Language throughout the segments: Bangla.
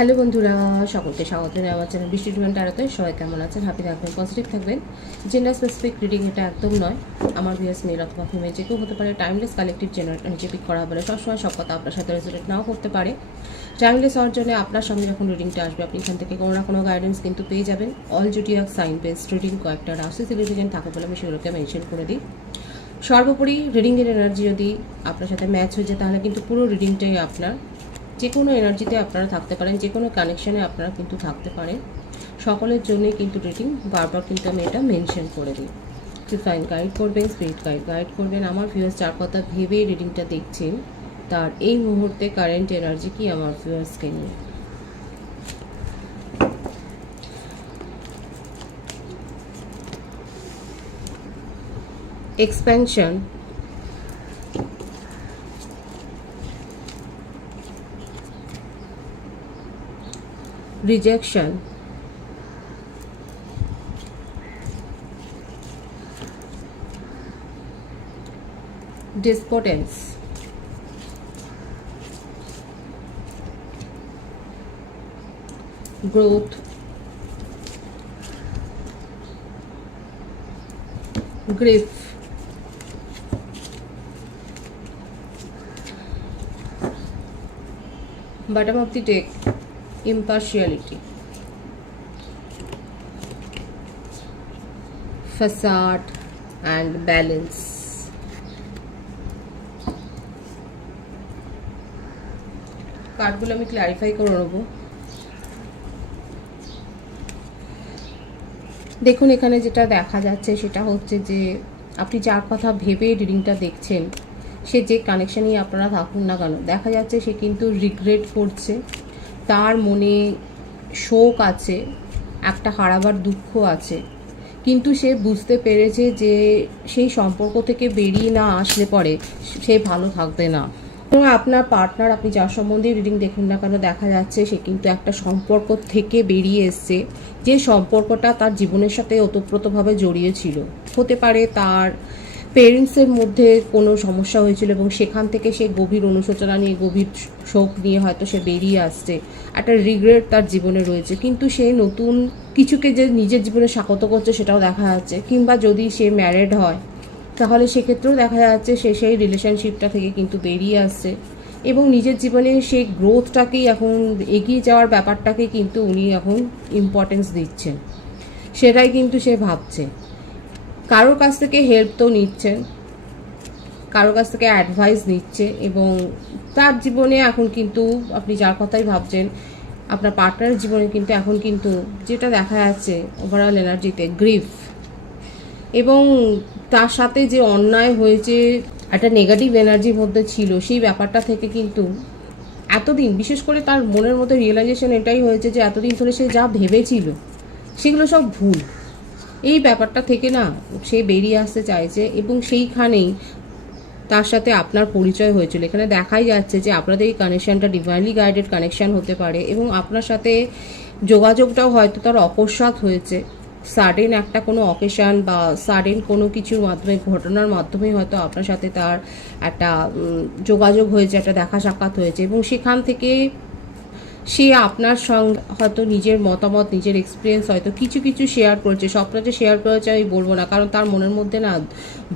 হ্যালো বন্ধুরা, সকলকে স্বাগত জানাই আমার চ্যানেল বৃষ্টি টুয়েন্টি আরাতে। সবাই কেমন আছেন? হ্যাপি থাকবেন, পজিটিভ থাকবেন। জেন্ডার স্পেসিফিক রিডিং এটা একদম নয়। আমার ভিউয়ার্স মেল অথবা ফিমেল যে কেউ হতে পারে। টাইমলেস কালেক্টিভ জেনারেট নিচে পিক করা হবে। সবসময় সব কথা আপনার সাথে রেজোনেট নাও করতে পারে। টাইমলেস হওয়ার জন্য আপনার সামনে যখন রিডিংটা আসবে, আপনি এখান থেকে কোনো না কোনো গাইডেন্স কিন্তু পেয়ে যাবেন। All zodiac sign based reading, কয়েকটা রাশি সিগনিফিকেন্ট থাকে বলে আমি সেগুলোকে মেনশন করে দিই। সর্বোপরি রিডিংয়ের এনার্জি যদি আপনার সাথে ম্যাচ হয়ে যায়, তাহলে কিন্তু পুরো রিডিংটাই আপনার। যে কোনো এনার্জিতে আপনারা থাকতে পারেন, যে কোনো কানেকশানে আপনারা কিন্তু থাকতে পারেন। সকলের জন্যই কিন্তু রিডিং, বারবার কিন্তু আমি এটা মেনশন করে দিই। ডিভাইন গাইড করবেন, স্পিরিট গাইড করবেন। আমার ভিউয়ার্স যার কথা ভেবে রিডিংটা দেখছেন, তার এই মুহূর্তে কারেন্ট এনার্জি কি আমার ভিউয়ার্সকে নিয়ে। Expansion, rejection, despotence, growth, grief, bottom of the deck, impartiality, facade and balance. কার্ডগুলো আমি ক্লারিফাই করে নেব। দেখুন, এখানে যেটা দেখা যাচ্ছে সেটা হচ্ছে যে আপনি যার কথা ভেবে রিডিংটা দেখছেন, সে যে কানেকশানেই আপনারা থাকুন না কেন, দেখা যাচ্ছে সে কিন্তু রিগ্রেট করছে। তার মনে শোক আছে, একটা হারাবার দুঃখ আছে, কিন্তু সে বুঝতে পেরেছে যে সেই সম্পর্ক থেকে বেরিয়ে না আসলে পরে সে ভালো থাকবে না। আপনার পার্টনার, আপনি যার সম্বন্ধে রিডিং দেখুন না কেন, দেখা যাচ্ছে সে কিন্তু একটা সম্পর্ক থেকে বেরিয়ে এসছে, যে সম্পর্কটা তার জীবনের সাথে ওতপ্রোতভাবে জড়িয়ে ছিল। হতে পারে তার পেরেন্টসের মধ্যে কোনো সমস্যা হয়েছিল এবং সেখান থেকে সে গভীর অনুশোচনা নিয়ে, গভীর শোক নিয়ে হয়তো সে বেরিয়ে আসছে। একটা রিগ্রেট তার জীবনে রয়েছে, কিন্তু সে নতুন কিছুকে যে নিজের জীবনে স্বাগত করছে সেটাও দেখা যাচ্ছে। কিংবা যদি সে ম্যারিড হয়, তাহলে সেক্ষেত্রেও দেখা যাচ্ছে সে সেই রিলেশনশিপটা থেকে কিন্তু বেরিয়ে আসছে এবং নিজের জীবনে সেই গ্রোথটাকেই, এখন এগিয়ে যাওয়ার ব্যাপারটাকে কিন্তু উনি এখন ইম্পর্টেন্স দিচ্ছেন। সেটাই কিন্তু সে ভাবছে। কারোর কাছ থেকে হেল্প তো নিচ্ছেন, কারোর কাছ থেকে অ্যাডভাইস নিচ্ছে এবং তার জীবনে এখন কিন্তু, আপনি যার কথাই ভাবছেন, আপনার পার্টনারের জীবনে কিন্তু এখন কিন্তু যেটা দেখা যাচ্ছে ওভারঅল এনার্জিতে গ্রিফ, এবং তার সাথে যে অন্যায় হয়েছে, একটা নেগেটিভ এনার্জির মধ্যে ছিল, সেই ব্যাপারটা থেকে কিন্তু এতদিন, বিশেষ করে তার মনের মধ্যে রিয়েলাইজেশন এটাই হয়েছে যে এতদিন ধরে সে যা ভেবেছিল সেগুলো সব ভুল। এই ব্যাপারটা থেকে না সে বেরিয়ে আসতে চাইছে এবং সেইখানেই তার সাথে আপনার পরিচয় হয়েছিল। এখানে দেখাই যাচ্ছে যে আপনাদের এই কানেকশানটা ডিভাইনলি গাইডেড কানেকশান হতে পারে এবং আপনার সাথে যোগাযোগটাও হয়তো তার অকস্মাৎ হয়েছে। সাডেন একটা কোনো অকেশান বা সাডেন কোনো কিছুর মাধ্যমে, ঘটনার মাধ্যমে হয়তো আপনার সাথে তার একটা যোগাযোগ হয়েছে, একটা দেখা সাক্ষাৎ হয়েছে এবং সেখান থেকে সে আপনার সঙ্গে হয়তো নিজের মতামত, নিজের এক্সপিরিয়েন্স হয়তো কিছু কিছু শেয়ার করেছে। সবটা যে শেয়ার করেছে আমি বলবো না, কারণ তার মনের মধ্যে না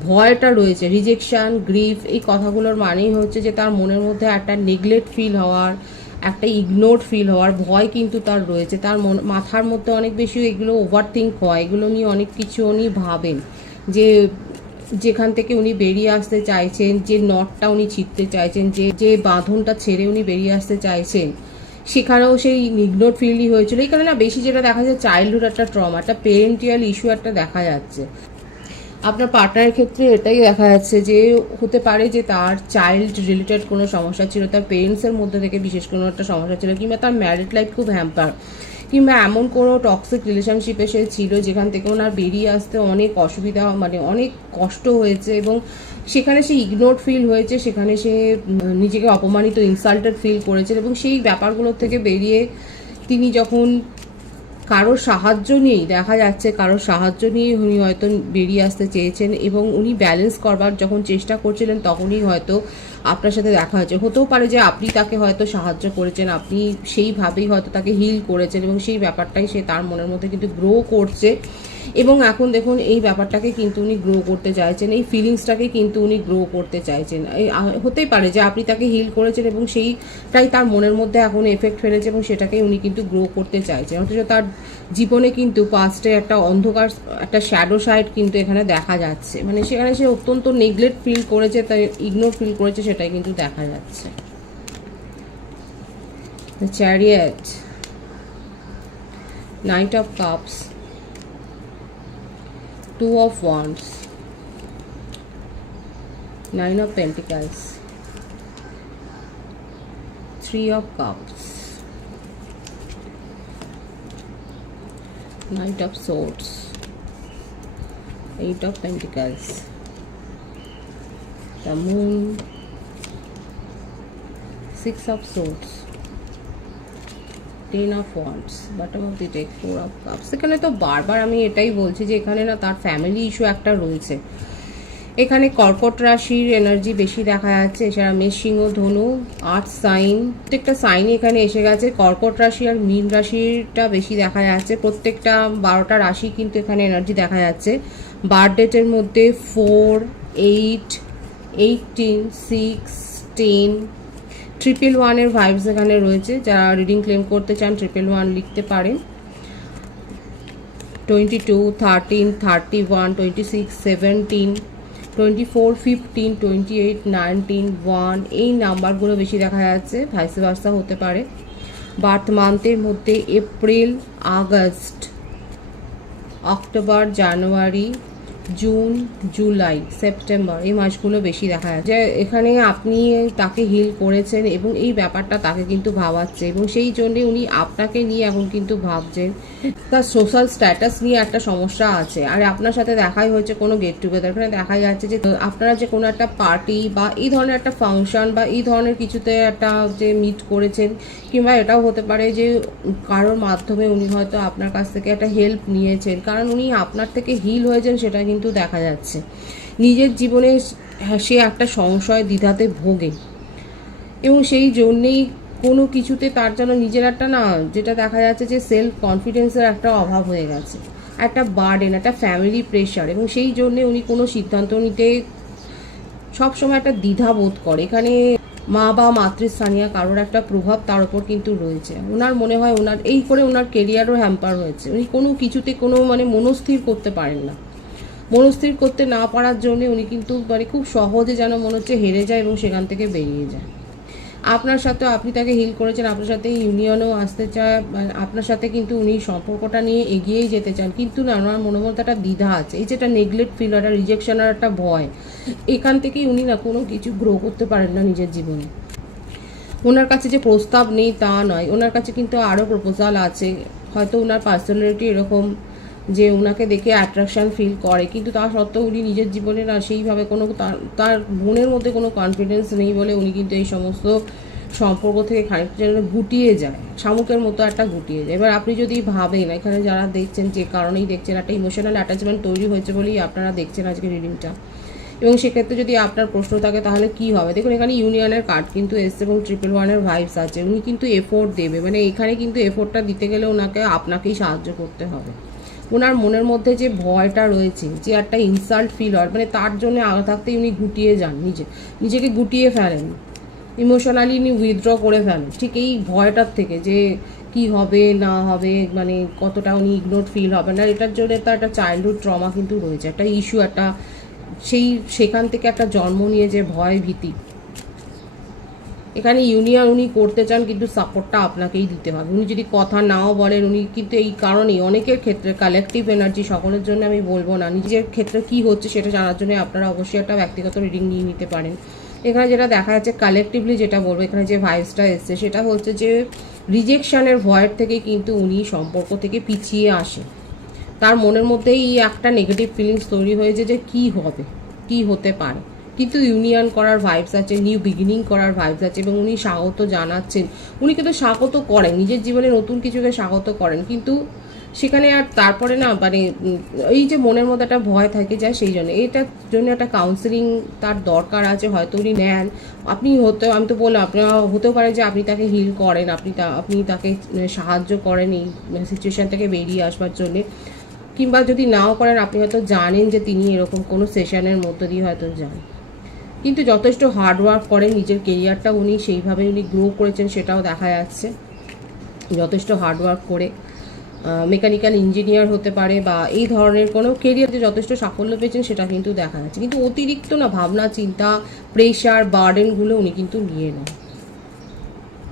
ভয়টা রয়েছে। রিজেকশন, গ্রিফ, এই কথাগুলোর মানেই হচ্ছে যে তার মনের মধ্যে একটা নেগলেক্ট ফিল হওয়ার, একটা ইগনোরড ফিল হওয়ার ভয় কিন্তু তার রয়েছে। তার মাথার মধ্যে অনেক বেশি এগুলো ওভার থিঙ্ক হয়, এগুলো নিয়ে অনেক কিছু উনি ভাবেন, যে যেখান থেকে উনি বেরিয়ে আসতে চাইছেন, যে নটটা উনি ছিঁড়তে চাইছেন, যে বাঁধনটা ছেড়ে উনি বেরিয়ে আসতে চাইছেন, সেখানেও সেই ইগনোর ফিলই হয়েছিল। এই কারণে না বেশি যেটা দেখা যায় চাইল্ডহুড একটা ট্রমা, একটা পেরেন্টিয়াল ইস্যু একটা দেখা যাচ্ছে। আপনার পার্টনারের ক্ষেত্রে এটাই দেখা যাচ্ছে যে হতে পারে যে তার চাইল্ড রিলেটেড কোনো সমস্যা ছিল, তার পেরেন্টসের মধ্যে থেকে বিশেষ কোনো একটা সমস্যা ছিল, কিংবা তার ম্যারিড লাইফ খুব হ্যাম্পার, কিংবা এমন কোনো টক্সিক রিলেশনশিপে সে ছিল যেখান থেকে ওনার বেরিয়ে আসতে অনেক অসুবিধা, মানে অনেক কষ্ট হয়েছে এবং সেখানে সে ইগনোর ফিল হয়েছে, সেখানে সে নিজেকে অপমানিত, ইনসাল্টেড ফিল করেছেন এবং সেই ব্যাপারগুলোর থেকে বেরিয়ে তিনি যখন কারোর সাহায্য নিয়েই, দেখা যাচ্ছে কারোর সাহায্য নিয়ে উনি হয়তো বেরিয়ে আসতে চেয়েছেন এবং উনি ব্যালেন্স করবার যখন চেষ্টা করছিলেন তখনই হয়তো আপনার সাথে দেখা হয়েছে। হতেও পারে যে আপনি তাকে হয়তো সাহায্য করেছেন, আপনি সেইভাবেই হয়তো তাকে হিল করেছেন এবং সেই ব্যাপারটাই সে তার মনের মধ্যে কিন্তু গ্রো করছে। এবং এখন দেখুন এই ব্যাপারটাকে কিন্তু উনি গ্রো করতে চাইছেন, এই ফিলিংসটাকে কিন্তু উনি গ্রো করতে চাইছেন। এই হতেই পারে যে আপনি তাকে হিল করেছেন এবং সেইটাই তার মনের মধ্যে এখন এফেক্ট ফেলেছে এবং সেটাকেই উনি কিন্তু গ্রো করতে চাইছেন। অথচ তার জীবনে কিন্তু পাস্টে একটা অন্ধকার, একটা শ্যাডো সাইড কিন্তু এখানে দেখা যাচ্ছে। মানে সেখানে সে অত্যন্ত নেগলেক্ট ফিল করেছে, তাই ইগনোর ফিল করেছে, সেটাই কিন্তু দেখা যাচ্ছে। Chariot, night of cups, Two of Wands, Nine of Pentacles, Three of Cups, Knight of Swords, Eight of Pentacles, the Moon, Six of Swords, Ten of Wands, bottom of the deck, Four of Cups। এখানে তো বারবার আমি এটাই বলছি যে এখানে না তার ফ্যামিলি ইস্যু একটা রয়েছে। এখানে কর্কট রাশির এনার্জি বেশি দেখা যাচ্ছে, এছাড়া মেষ, সিংহ, ধনু, আর্থ সাইন, প্রত্যেকটা সাইনই এখানে এসে গেছে। কর্কট রাশি আর মীন রাশিটা বেশি দেখা যাচ্ছে। প্রত্যেকটা 12টা রাশি কিন্তু এখানে এনার্জি দেখা যাচ্ছে। বার্থ ডেটের মধ্যে 4, 8, 18, 6, 10, 111 ভাইবস এখানে রয়েছে। যারা রিডিং ক্লেম করতে চান 111 লিখতে পারেন। 22, 13, 31, 26, 17, 24, 15, 28, 19, 1 এই নাম্বারগুলো বেশি দেখা যাচ্ছে, ভাইস ভার্সা হতে পারে। বার্থ মান্থের মধ্যে এপ্রিল, আগস্ট, অক্টোবর, জানুয়ারি, জুন, জুলাই, সেপ্টেম্বর এই মাসগুলো বেশি দেখা যাচ্ছে। যে এখানে আপনি তাকে হিল করেছেন এবং এই ব্যাপারটা তাকে কিন্তু ভাবাচ্ছে এবং সেই জন্যে উনি আপনাকে নিয়ে এখন কিন্তু ভাবছেন। তার সোশ্যাল স্ট্যাটাস নিয়ে একটা সমস্যা আছে, আর আপনার সাথে দেখাই হয়েছে কোনো গেট টুগেদার। এখানে দেখা যাচ্ছে যে আপনারা যে কোনো একটা পার্টি বা এই ধরনের একটা ফাংশন বা এই ধরনের কিছুতে একটা যে মিট করেছেন, কিংবা এটাও হতে পারে যে কারোর মাধ্যমে উনি হয়তো আপনার কাছ থেকে একটা হেল্প নিয়েছেন, কারণ উনি আপনার থেকে হিল হয়েছেন সেটা কিন্তু দেখা যাচ্ছে। নিজের জীবনে সে একটা সংশয় দ্বিধাতে ভোগে এবং সেই জন্যেই কোনো কিছুতে তার যেন নিজের একটা না, যেটা দেখা যাচ্ছে যে সেলফ কনফিডেন্সের একটা অভাব হয়ে গেছে, একটা বার্ডেন, একটা ফ্যামিলি প্রেশার, এবং সেই জন্যে উনি কোনো সিদ্ধান্ত নিতে সবসময় একটা দ্বিধা বোধ করে। এখানে মা বা মাতৃস্থানীয় কারোর একটা প্রভাব তার উপর কিন্তু রয়েছে। ওনার মনে হয় ওনার এই করে ওনার কেরিয়ারও হ্যাম্পার হয়েছে। উনি কোনো কিছুতে কোনো মানে মনস্থির করতে পারেন না। মনস্থির করতে না পারার জন্য উনি কিন্তু মানে খুব সহজে যেন মনে হচ্ছে হেরে যায় এবং সেখান থেকে বেরিয়ে যায়। আপনার সাথে, আপনি তাকে হিল করেছেন, আপনার সাথে ইউনিয়নও আসতে চায়, আপনার সাথে কিন্তু উনি সম্পর্কটা নিয়ে এগিয়েই যেতে চান, কিন্তু না, ওনার মনের মধ্যে একটা দ্বিধা আছে। এই যেটা নেগলেক্ট ফিল, একটা রিজেকশন আর একটা ভয়, এখান থেকেই উনি না কোনো কিছু গ্রো করতে পারেন না নিজের জীবনে। ওনার কাছে যে প্রস্তাব নেই তা নয়, ওনার কাছে কিন্তু আরও প্রপোজাল আছে। হয়তো ওনার পার্সোনালিটি এরকম যে ওনাকে দেখে অ্যাট্রাকশান ফিল করে, কিন্তু তা সত্ত্বেও উনি নিজের জীবনে না সেইভাবে কোনো তার মনের মধ্যে কোনো কনফিডেন্স নেই বলে উনি কিন্তু এই সমস্ত সম্পর্ক থেকে খানিকটা যেন গুটিয়ে যায়, শামুকের মতো একটা গুটিয়ে যায়। এবার আপনি যদি ভাবেন, এখানে যারা দেখছেন যে কারণেই দেখছেন, একটা ইমোশনাল অ্যাটাচমেন্ট তৈরি হয়েছে বলেই আপনারা দেখছেন আজকে রিডিংটা, এবং সেক্ষেত্রে যদি আপনার প্রশ্ন থাকে তাহলে কি হবে, দেখুন এখানে ইউনিয়নের কার্ড কিন্তু এসছে এবং 111 ভাইবস আছে। উনি কিন্তু এফোর্ট দেবে, মানে এখানে কিন্তু এফোর্টটা দিতে গেলে ওনাকে আপনাকেই সাহায্য করতে হবে। ওনার মনের মধ্যে যে ভয়টা রয়েছে, যে একটা ইনসাল্ট ফিল হয়, মানে তার জন্য আগে থাকতেই উনি গুটিয়ে যান, নিজেকে গুটিয়ে ফেলেন, ইমোশনালি উনি উইথড্র করে ফেলেন ঠিক এই ভয়টার থেকে, যে কি হবে না হবে, মানে কতটা উনি ইগনোর ফিল হবে না, এটার জন্য তার একটা চাইল্ডহুড ট্রমা কিন্তু রয়েছে, একটা ইস্যু, একটা সেখান থেকে একটা জন্ম নিয়ে যে ভয় ভীতি। এখানে ইউনিয়ন উনি করতে চান, কিন্তু সাপোর্টটা আপনাকেই দিতে হবে। উনি যদি কথা নাও বলেন, উনি কিন্তু এই কারণেই অনেকের ক্ষেত্রে কালেকটিভ এনার্জি, সকলের জন্য আমি বলবো না, নিজের ক্ষেত্রে কি হচ্ছে সেটা জানার জন্য আপনারা অবশ্যই একটা ব্যক্তিগত রিডিং নিয়ে নিতে পারেন। এখানে যেটা দেখা যাচ্ছে কালেকটিভলি, যেটা বলবো এখানে যে ভাইবসটা এসছে সেটা হচ্ছে যে রিজেকশনের ভয়ের থেকে কিন্তু উনি সম্পর্ক থেকে পিছিয়ে আসে। তার মনের মধ্যেই একটা নেগেটিভ ফিলিংস তৈরি হয়েছে যে কি হবে, কি হতে পারে, কিন্তু ইউনিয়ন করার ভাইবস আছে, নিউ বিগিনিং করার ভাইবস আছে, এবং উনি স্বাগত জানাচ্ছেন। উনি কিন্তু স্বাগত করেন, নিজের জীবনে নতুন কিছুকে স্বাগত করেন, কিন্তু সেখানে আর তারপরে না মানে এই যে মনের মধ্যে একটা ভয় থাকে যায়, সেই জন্য এটার জন্য একটা কাউন্সিলিং তার দরকার আছে। হয়তো উনি নেন, আপনি হতে, আমি তো বললাম আপনার হতেও পারে যে আপনি তাকে হিল করেন, আপনি তাকে সাহায্য করেন এই সিচুয়েশান থেকে বেরিয়ে আসবার জন্যে, কিংবা যদি নাও করেন আপনি হয়তো জানেন যে তিনি এরকম কোনো সেশনের মধ্য দিয়ে হয়তো যান, কিন্তু যথেষ্ট হার্ডওয়ার্ক করেন, নিজের কেরিয়ারটা উনি সেইভাবে উনি গ্রো করেছেন সেটাও দেখা যাচ্ছে। যথেষ্ট হার্ডওয়ার্ক করে মেকানিক্যাল ইঞ্জিনিয়ার হতে পারে বা এই ধরনের কোনো কেরিয়ারে যথেষ্ট সাফল্য পেয়েছেন সেটা কিন্তু দেখা যাচ্ছে। কিন্তু অতিরিক্ত না ভাবনা চিন্তা, প্রেশার, বার্ডেনগুলো উনি কিন্তু নিয়ে নেন।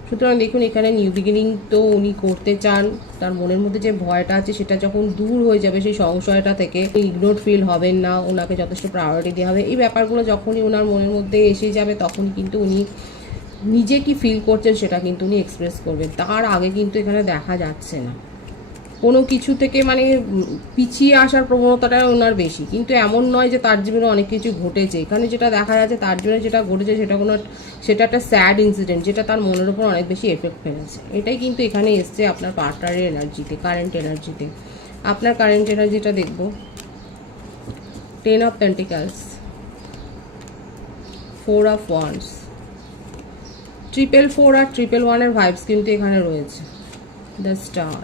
সুতরাং দেখুন এখানে নিউ বিগিনিং তো উনি করতে চান, তার মনের মধ্যে যে ভয়টা আছে সেটা যখন দূর হয়ে যাবে, সেই সংশয়টা থেকে ইগনোর ফিল হবেন না, ওনাকে যথেষ্ট প্রায়োরিটি দেওয়া হবে, এই ব্যাপারগুলো যখনই ওনার মনের মধ্যে এসে যাবে তখনই কিন্তু উনি নিজে কি ফিল করছেন সেটা কিন্তু উনি এক্সপ্রেস করবেন। তার আগে কিন্তু এখানে দেখা যাচ্ছে না কোনো কিছু থেকে মানে পিছিয়ে আসার প্রবণতাটা ওনার বেশি, কিন্তু এমন নয় যে তার জীবনে অনেক কিছু ঘটেছে। এখানে যেটা দেখা যাচ্ছে তার জীবনে যেটা ঘটেছে সেটা একটা স্যাড ইনসিডেন্ট, যেটা তার মনের উপর অনেক বেশি এফেক্ট ফেলেছে। এটাই কিন্তু এখানে এসছে আপনার পার্টনারের এনার্জিতে, কারেন্ট এনার্জিতে। আপনার কারেন্ট এনার্জিটা দেখব, 10 অফ পেন্টিকলস, 4 অফ ওয়ান্ডস, 444 আর 111 এর ভাইবস কিন্তু এখানে রয়েছে, দ্য স্টার,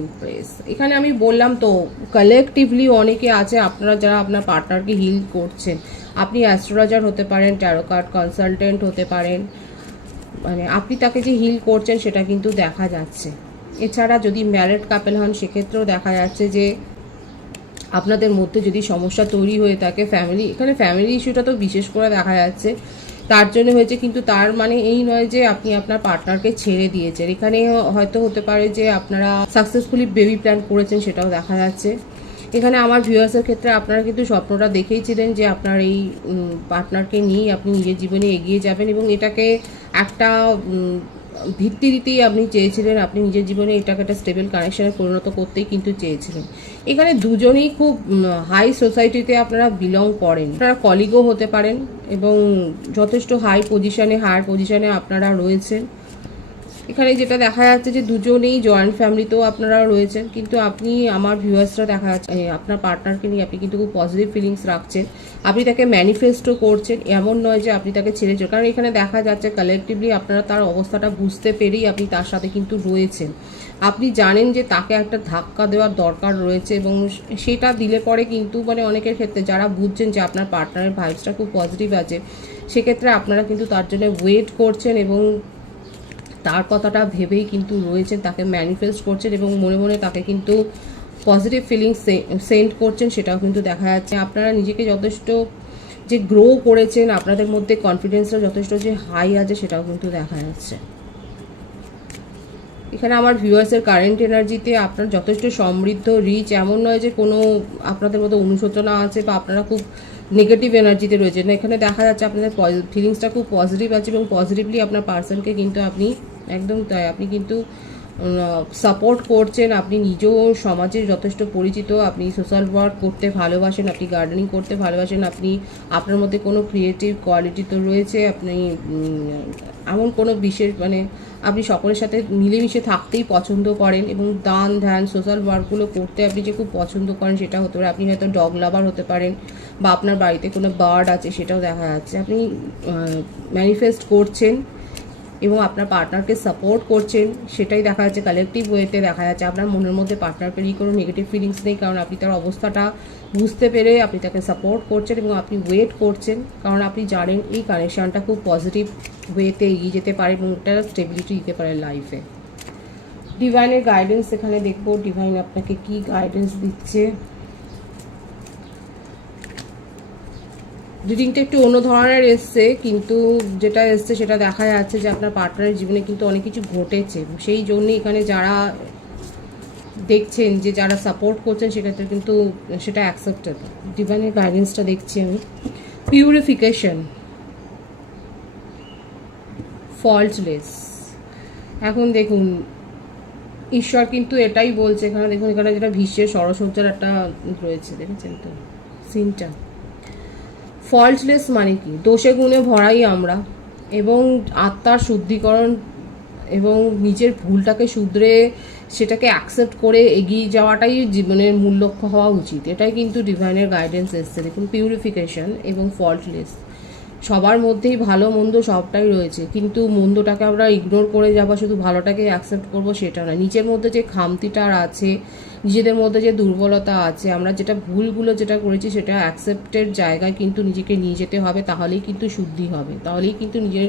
এমপ্রেস। এখানে আমি বললাম তো কালেকটিভলি অনেকে আছে আপনারা যারা আপনার পার্টনারকে হিল করছেন। আপনি অ্যাস্ট্রোলজার হতে পারেন, ট্যারো কার্ড কনসালটেন্ট হতে পারেন, মানে আপনি তাকে যে হিল করছেন সেটা কিন্তু দেখা যাচ্ছে। এছাড়া যদি ম্যারিড কাপল হন সেক্ষেত্রেও দেখা যাচ্ছে যে আপনাদের মধ্যে যদি সমস্যা তৈরি হয়ে থাকে, এখানে ফ্যামিলি ইস্যুটা তো বিশেষ করে দেখা যাচ্ছে তার জন্য হয়েছে, কিন্তু তার মানে এই নয় যে আপনি আপনার পার্টনারকে ছেড়ে দিয়েছেন। এখানে হয়তো হতে পারে যে আপনারা সাকসেসফুলি বেবি প্ল্যান করেছেন, সেটাও দেখা যাচ্ছে। এখানে আমার ভিউয়ার্সের ক্ষেত্রে আপনারা কিন্তু স্বপ্নটা দেখেইছিলেন যে আপনার এই পার্টনারকে নিয়ে আপনি নিজের জীবনে এগিয়ে যাবেন, এবং এটাকে একটা ভিত্তি দিতেই আপনি চেয়েছিলেন, আপনি নিজের জীবনে এটাকে একটা স্টেবল কানেকশনে পরিণত করতেই কিন্তু চেয়েছিলেন। এখানে দুজনেই খুব হাই সোসাইটিতে আপনারা বিলং করেন, আপনারা কলিগও হতে পারেন এবং যথেষ্ট হায়ার পজিশনে আপনারা রয়েছেন। এখানে যেটা দেখা যাচ্ছে যে দুজনেই জয়েন্ট ফ্যামিলিতেও আপনারা রয়েছেন, কিন্তু আপনি, আমার ভিউয়ার্সরা দেখা যাচ্ছে আপনার পার্টনারকে নিয়ে আপনি কিন্তু খুব পজিটিভ ফিলিংস রাখছেন, আপনি তাকে ম্যানিফেস্টও করছেন। এমন নয় যে আপনি তাকে ছেড়ে কারণ এখানে দেখা যাচ্ছে কালেকটিভলি আপনারা তার অবস্থাটা বুঝতে পেরেই আপনি তার সাথে কিন্তু রয়েছেন। আপনি জানেন যে তাকে একটা ধাক্কা দেওয়ার দরকার রয়েছে, এবং সেটা দিলে পরে কিন্তু মানে অনেকের ক্ষেত্রে যারা বুঝছেন যে আপনার পার্টনারের ভাইবসটা খুব পজিটিভ আছে, সেক্ষেত্রে আপনারা কিন্তু তার জন্য ওয়েট করছেন এবং তার কথাটা ভেবেই কিন্তু রয়েছেন, তাকে ম্যানিফেস্ট করছেন এবং মনে মনে তাকে কিন্তু পজিটিভ ফিলিংস সেন্ড করছেন, সেটাও কিন্তু দেখা যাচ্ছে। আপনারা নিজেকে যথেষ্ট যে গ্রো করেছেন, আপনাদের মধ্যে কনফিডেন্সটা যথেষ্ট যে হাই আছে, সেটাও কিন্তু দেখা যাচ্ছে। এখানে আমার ভিউয়ার্সের কারেন্ট এনার্জিতে আপনার যথেষ্ট সমৃদ্ধ, রিচ, এমন নয় যে কোনো আপনাদের মধ্যে অনুশোচনা আছে বা আপনারা খুব নেগেটিভ এনার্জিতে রয়েছে না। এখানে দেখা যাচ্ছে আপনাদের ফিলিংসটা খুব পজিটিভ আছে এবং পজিটিভলি আপনার পার্সনকে কিন্তু আপনি একদম তাই আপনি কিন্তু সাপোর্ট করছেন। আপনি নিজেও সমাজে যথেষ্ট পরিচিত, আপনি সোশ্যাল ওয়ার্ক করতে ভালোবাসেন, আপনি গার্ডেনিং করতে ভালোবাসেন, আপনি আপনার মধ্যে কোনো ক্রিয়েটিভ কোয়ালিটি তো রয়েছে, আপনি এমন কোনো বিশেষ মানে আপনি সকলের সাথে মিলেমিশে থাকতেই পছন্দ করেন এবং দান ধ্যান সোশ্যাল ওয়ার্কগুলো করতে আপনি যে খুব পছন্দ করেন সেটা হতে পারে। আপনি হয়তো ডগ লাভার হতে পারেন বা আপনার বাড়িতে কোনো বার্ড আছে সেটাও দেখা যাচ্ছে। আপনি ম্যানিফেস্ট করছেন এবং আপনার পার্টনারকে সাপোর্ট করছেন, সেটাই দেখা যাচ্ছে। কালেকটিভ ওয়েতে দেখা যাচ্ছে আপনার মনের মধ্যে পার্টনারকে নিয়ে কোনো নেগেটিভ ফিলিংস নেই, কারণ আপনি তার অবস্থাটা বুঝতে পেরে আপনি তাকে সাপোর্ট করছেন এবং আপনি ওয়েট করছেন, কারণ আপনি জানেন এই কানেকশানটা খুব পজিটিভ ওয়েতে এগিয়ে যেতে পারে এবং এটা স্টেবিলিটি দিতে পারে লাইফে। ডিভাইনের গাইডেন্স এখানে দেখবো, ডিভাইন আপনাকে কি গাইডেন্স দিচ্ছে। রিডিংটা একটু অন্য ধরনের এসছে, কিন্তু যেটা এসছে সেটা দেখা যাচ্ছে যে আপনার পার্টনারের জীবনে কিন্তু অনেক কিছু ঘটেছে, সেই জন্যই এখানে যারা দেখছেন যে যারা সাপোর্ট করছেন সেক্ষেত্রে কিন্তু সেটা অ্যাকসেপ্টেবল। ডিভাইনের গাইডেন্সটা দেখছি আমি, পিউরিফিকেশন, ফল্টলেস। এখন দেখুন ঈশ্বর কিন্তু এটাই বলছে এখানে, দেখুন এখানে যেটা ভীষ্মের সরসজ্জার একটা রয়েছে, দেখেছেন তো সিনটা। ফল্টলেস মানে কি, দোষে গুণে ভরাই আমরা, এবং আত্মার শুদ্ধিকরণ এবং নিজের ভুলটাকে শুধরে সেটাকে অ্যাকসেপ্ট করে এগিয়ে যাওয়াটাই জীবনের মূল লক্ষ্য হওয়া উচিত। এটাই কিন্তু ডিভাইনের গাইডেন্স এসছে। দেখুন, পিউরিফিকেশন এবং ফল্টলেস, সবার মধ্যেই ভালো মন্দ সবটাই রয়েছে, কিন্তু মন্দটাকে আমরা ইগনোর করে যাবো, শুধু ভালোটাকে অ্যাকসেপ্ট করবো সেটা না। নিজের মধ্যে যে খামতিটা আছে, নিজেদের মধ্যে যে দুর্বলতা আছে, আমরা যেটা ভুলগুলো যেটা করেছি সেটা অ্যাকসেপ্টের জায়গায় কিন্তু নিজেকে নিয়ে যেতে হবে, তাহলেই কিন্তু শুদ্ধি হবে, তাহলেই কিন্তু নিজের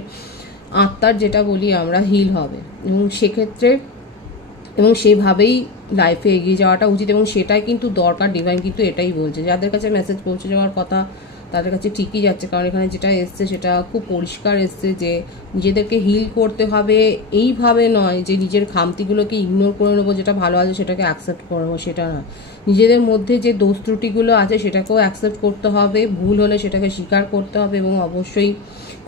আত্মার যেটা বলি আমরা হিল হবে। এবং সেক্ষেত্রে এবং সেভাবেই লাইফে এগিয়ে যাওয়াটা উচিত, এবং সেটাই কিন্তু দরকার। ডিভাইন কিন্তু এটাই বলছে, যাদের কাছে মেসেজ পৌঁছে যাওয়ার কথা তাদের কাছে ঠিকই যাচ্ছে, কারণ এখানে যেটা এসছে সেটা খুব পরিষ্কার এসছে যে নিজেদেরকে হিল করতে হবে। এইভাবে নয় যে নিজের খামতিগুলোকে ইগনোর করে নেবো, যেটা ভালো আছে সেটাকে অ্যাকসেপ্ট করবো, সেটা না। নিজেদের মধ্যে যে দোষ ত্রুটিগুলো আছে সেটাকেও অ্যাকসেপ্ট করতে হবে, ভুল হলে সেটাকে স্বীকার করতে হবে এবং অবশ্যই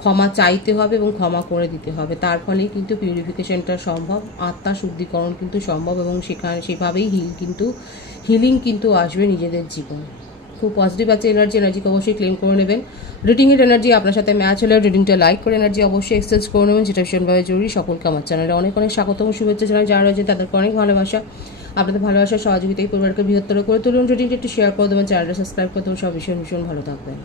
ক্ষমা চাইতে হবে এবং ক্ষমা করে দিতে হবে। তার ফলেই কিন্তু পিউরিফিকেশনটা সম্ভব, আত্মা শুদ্ধিকরণ কিন্তু সম্ভব, এবং সেভাবেই হিলিং কিন্তু আসবে নিজেদের জীবনে। খুব পজিটিভ আছে এনার্জিকে অবশ্যই ক্লেম করে নেবেন। রিডিংয়ের এনার্জি আপনার সাথে ম্যাচ হলে রিডিংটা লাইক করে এনার্জি অবশ্যই এক্সচেঞ্জ করে নেবেন, যেটা ভীষণভাবে জরুরি। সকলকে আমার চ্যানেলে অনেক অনেক স্বাগতম শুভেচ্ছা জানাই। যারা রয়েছে তাদেরকে অনেক ভালোবাসা। আপনাদের ভালোবাসার সহযোগিতায় পরিবারকে বৃহত্তর করে তুলুন। রিডিংটা একটু শেয়ার করে দেবেন, চ্যানেলটা সাবস্ক্রাইব করে দেবেন। সব ভীষণ ভালো থাকবেন।